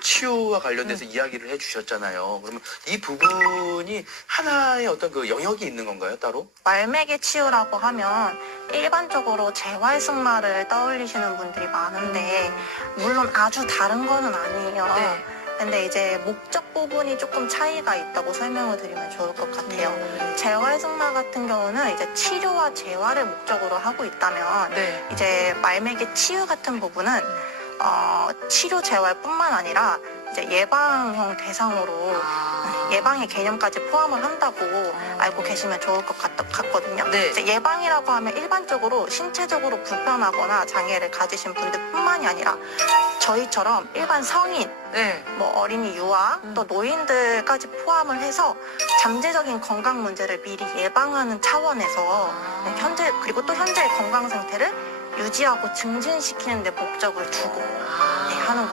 치유와 관련돼서 이야기를 해주셨잖아요. 그러면 이 부분이 하나의 어떤 그 영역이 있는 건가요, 따로? 말매기 치유라고 하면 일반적으로 재활승마를 떠올리시는 분들이 많은데 물론 아주 다른 거는 아니에요. 네. 근데 이제 목적 부분이 조금 차이가 있다고 설명을 드리면 좋을 것 같아요. 재활승마 같은 경우는 이제 치료와 재활을 목적으로 하고 있다면 네. 이제 말매기 치유 같은 부분은 치료 재활뿐만 아니라 이제 예방형 대상으로 예방의 개념까지 포함을 한다고 알고 계시면 좋을 것 같거든요. 네. 이제 예방이라고 하면 일반적으로 신체적으로 불편하거나 장애를 가지신 분들뿐만이 아니라 저희처럼 일반 성인, 네. 뭐 어린이, 유아, 또 노인들까지 포함을 해서 잠재적인 건강 문제를 미리 예방하는 차원에서 네, 그리고 또 현재의 건강 상태를 유지하고 증진시키는 데 목적을 두고 네, 하는